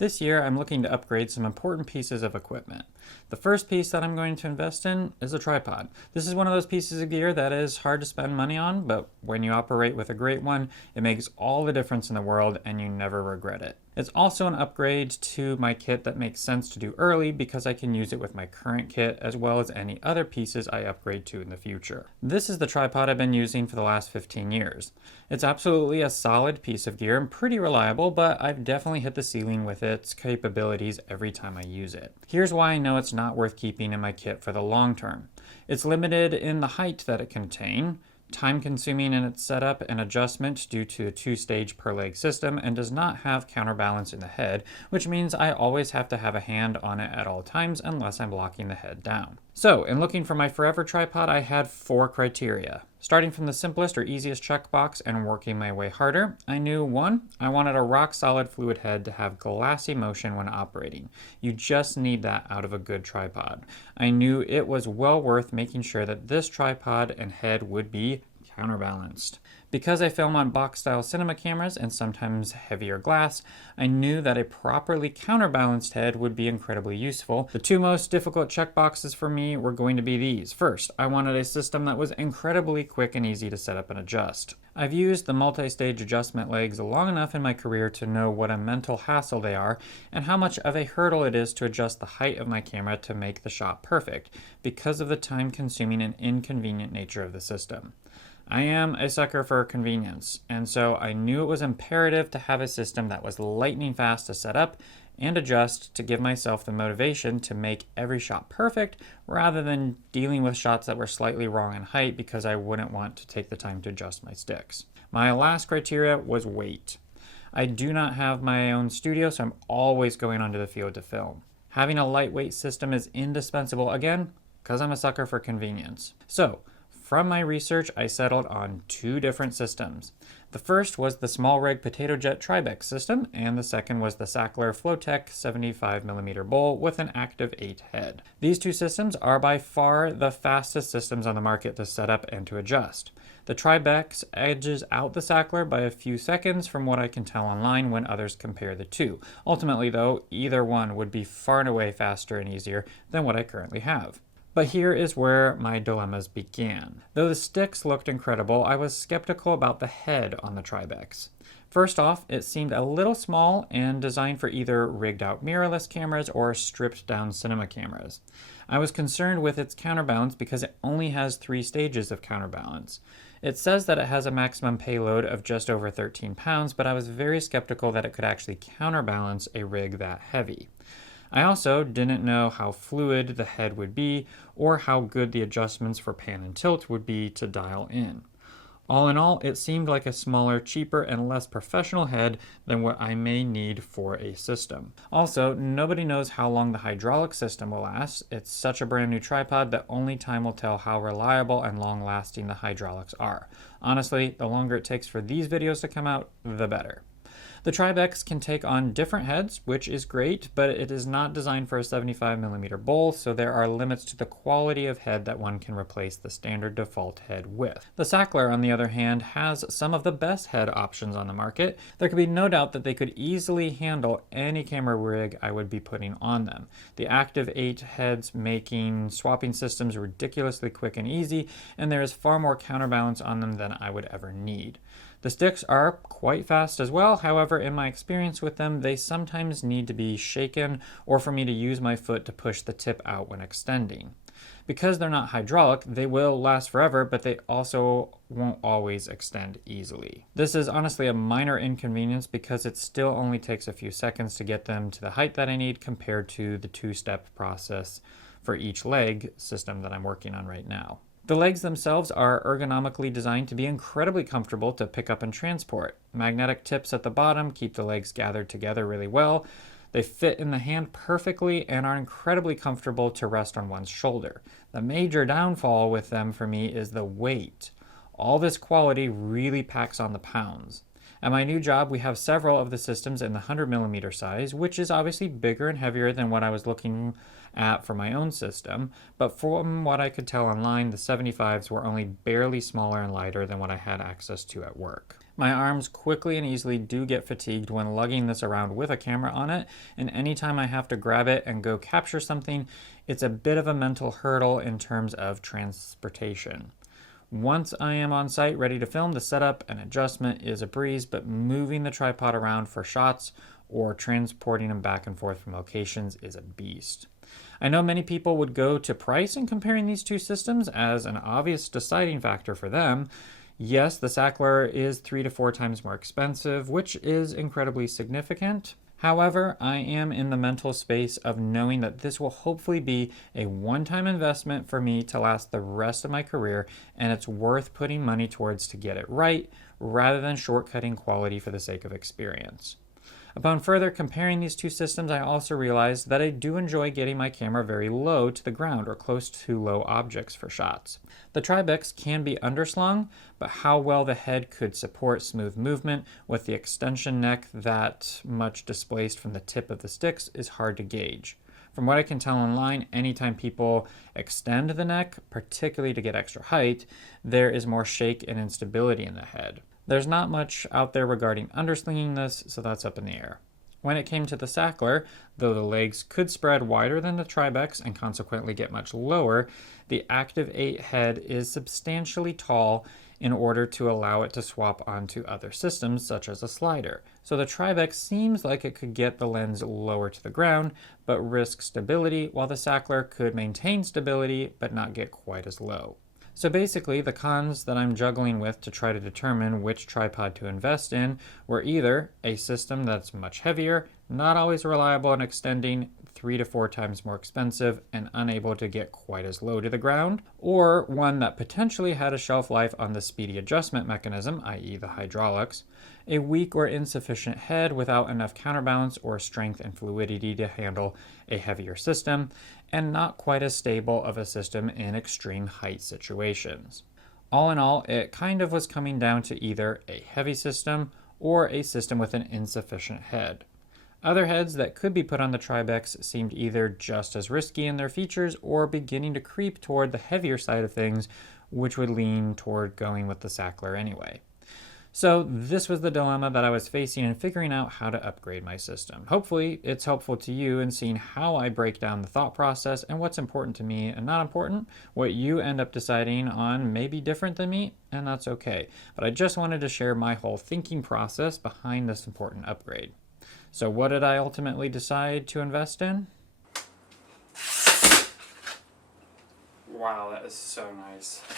This year, I'm looking to upgrade some important pieces of equipment. The first piece that I'm going to invest in is a tripod. This is one of those pieces of gear that is hard to spend money on, but when you operate with a great one, it makes all the difference in the world and you never regret it. It's also an upgrade to my kit that makes sense to do early because I can use it with my current kit as well as any other pieces I upgrade to in the future. This is the tripod I've been using for the last 15 years. It's absolutely a solid piece of gear and pretty reliable, but I've definitely hit the ceiling with its capabilities every time I use it. Here's why I know it's not worth keeping in my kit for the long term. It's limited in the height that it can attain, time-consuming in its setup and adjustment due to a two-stage per leg system, and does not have counterbalance in the head, which means I always have to have a hand on it at all times unless I'm locking the head down. So, in looking for my forever tripod, I had 4 criteria. Starting from the simplest or easiest checkbox and working my way harder, I knew 1, I wanted a rock-solid fluid head to have glassy motion when operating. You just need that out of a good tripod. I knew it was well worth making sure that this tripod and head would be counterbalanced. Because I film on box-style cinema cameras and sometimes heavier glass, I knew that a properly counterbalanced head would be incredibly useful. The 2 most difficult checkboxes for me were going to be these. First, I wanted a system that was incredibly quick and easy to set up and adjust. I've used the multi-stage adjustment legs long enough in my career to know what a mental hassle they are and how much of a hurdle it is to adjust the height of my camera to make the shot perfect because of the time-consuming and inconvenient nature of the system. I am a sucker for convenience, and so I knew it was imperative to have a system that was lightning fast to set up and adjust to give myself the motivation to make every shot perfect rather than dealing with shots that were slightly wrong in height because I wouldn't want to take the time to adjust my sticks. My last criteria was weight. I do not have my own studio, so I'm always going onto the field to film. Having a lightweight system is indispensable, again, because I'm a sucker for convenience. So, from my research, I settled on 2 different systems. The first was the SmallRig Tribex system, and the second was the Sachtler Flowtech 75mm bowl with an Aktiv8 head. These 2 systems are by far the fastest systems on the market to set up and to adjust. The Tribex edges out the Sachtler by a few seconds from what I can tell online when others compare the 2. Ultimately though, either one would be far and away faster and easier than what I currently have. But here is where my dilemmas began. Though the sticks looked incredible, I was skeptical about the head on the Tribex. First off, it seemed a little small and designed for either rigged out mirrorless cameras or stripped down cinema cameras. I was concerned with its counterbalance because it only has 3 stages of counterbalance. It says that it has a maximum payload of just over 13 pounds, but I was very skeptical that it could actually counterbalance a rig that heavy. I also didn't know how fluid the head would be or how good the adjustments for pan and tilt would be to dial in. All in all, it seemed like a smaller, cheaper, and less professional head than what I may need for a system. Also, nobody knows how long the hydraulic system will last. It's such a brand new tripod that only time will tell how reliable and long-lasting the hydraulics are. Honestly, the longer it takes for these videos to come out, the better. The Tribex can take on different heads, which is great, but it is not designed for a 75mm bowl, so there are limits to the quality of head that one can replace the standard default head with. The Sachtler, on the other hand, has some of the best head options on the market. There can be no doubt that they could easily handle any camera rig I would be putting on them. The Aktiv8 heads making swapping systems ridiculously quick and easy, and there is far more counterbalance on them than I would ever need. The sticks are quite fast as well, however, in my experience with them, they sometimes need to be shaken or for me to use my foot to push the tip out when extending. Because they're not hydraulic, they will last forever, but they also won't always extend easily. This is honestly a minor inconvenience because it still only takes a few seconds to get them to the height that I need compared to the 2-step process for each leg system that I'm working on right now. The legs themselves are ergonomically designed to be incredibly comfortable to pick up and transport. Magnetic tips at the bottom keep the legs gathered together really well. They fit in the hand perfectly and are incredibly comfortable to rest on one's shoulder. The major downfall with them for me is the weight. All this quality really packs on the pounds. At my new job, we have several of the systems in the 100mm size, which is obviously bigger and heavier than what I was looking at for my own system, but from what I could tell online, the 75s were only barely smaller and lighter than what I had access to at work. My arms quickly and easily do get fatigued when lugging this around with a camera on it, and anytime I have to grab it and go capture something, it's a bit of a mental hurdle in terms of transportation. Once I am on site ready to film, the setup and adjustment is a breeze, but moving the tripod around for shots or transporting them back and forth from locations is a beast. I know many people would go to price in comparing these two systems as an obvious deciding factor for them. Yes, the Sachtler is 3 to 4 times more expensive, which is incredibly significant. However, I am in the mental space of knowing that this will hopefully be a one-time investment for me to last the rest of my career, and it's worth putting money towards to get it right, rather than shortcutting quality for the sake of experience. Upon further comparing these two systems, I also realized that I do enjoy getting my camera very low to the ground or close to low objects for shots. The Tribex can be underslung, but how well the head could support smooth movement with the extension neck that much displaced from the tip of the sticks is hard to gauge. From what I can tell online, anytime people extend the neck, particularly to get extra height, there is more shake and instability in the head. There's not much out there regarding underslinging this, so that's up in the air. When it came to the Sachtler, though the legs could spread wider than the Tribex and consequently get much lower, the Aktiv8 head is substantially tall in order to allow it to swap onto other systems such as a slider. So the Tribex seems like it could get the lens lower to the ground, but risk stability, while the Sachtler could maintain stability but not get quite as low. So basically, the cons that I'm juggling with to try to determine which tripod to invest in were either a system that's much heavier, not always reliable in extending, 3 to 4 times more expensive, and unable to get quite as low to the ground, or one that potentially had a shelf life on the speedy adjustment mechanism, i.e. the hydraulics, a weak or insufficient head without enough counterbalance or strength and fluidity to handle a heavier system, and not quite as stable of a system in extreme height situations. All in all, it kind of was coming down to either a heavy system or a system with an insufficient head. Other heads that could be put on the Tribex seemed either just as risky in their features or beginning to creep toward the heavier side of things, which would lean toward going with the Sachtler anyway. So this was the dilemma that I was facing in figuring out how to upgrade my system. Hopefully it's helpful to you in seeing how I break down the thought process and what's important to me and not important. What you end up deciding on may be different than me, and that's okay. But I just wanted to share my whole thinking process behind this important upgrade. So what did I ultimately decide to invest in? Wow, that is so nice.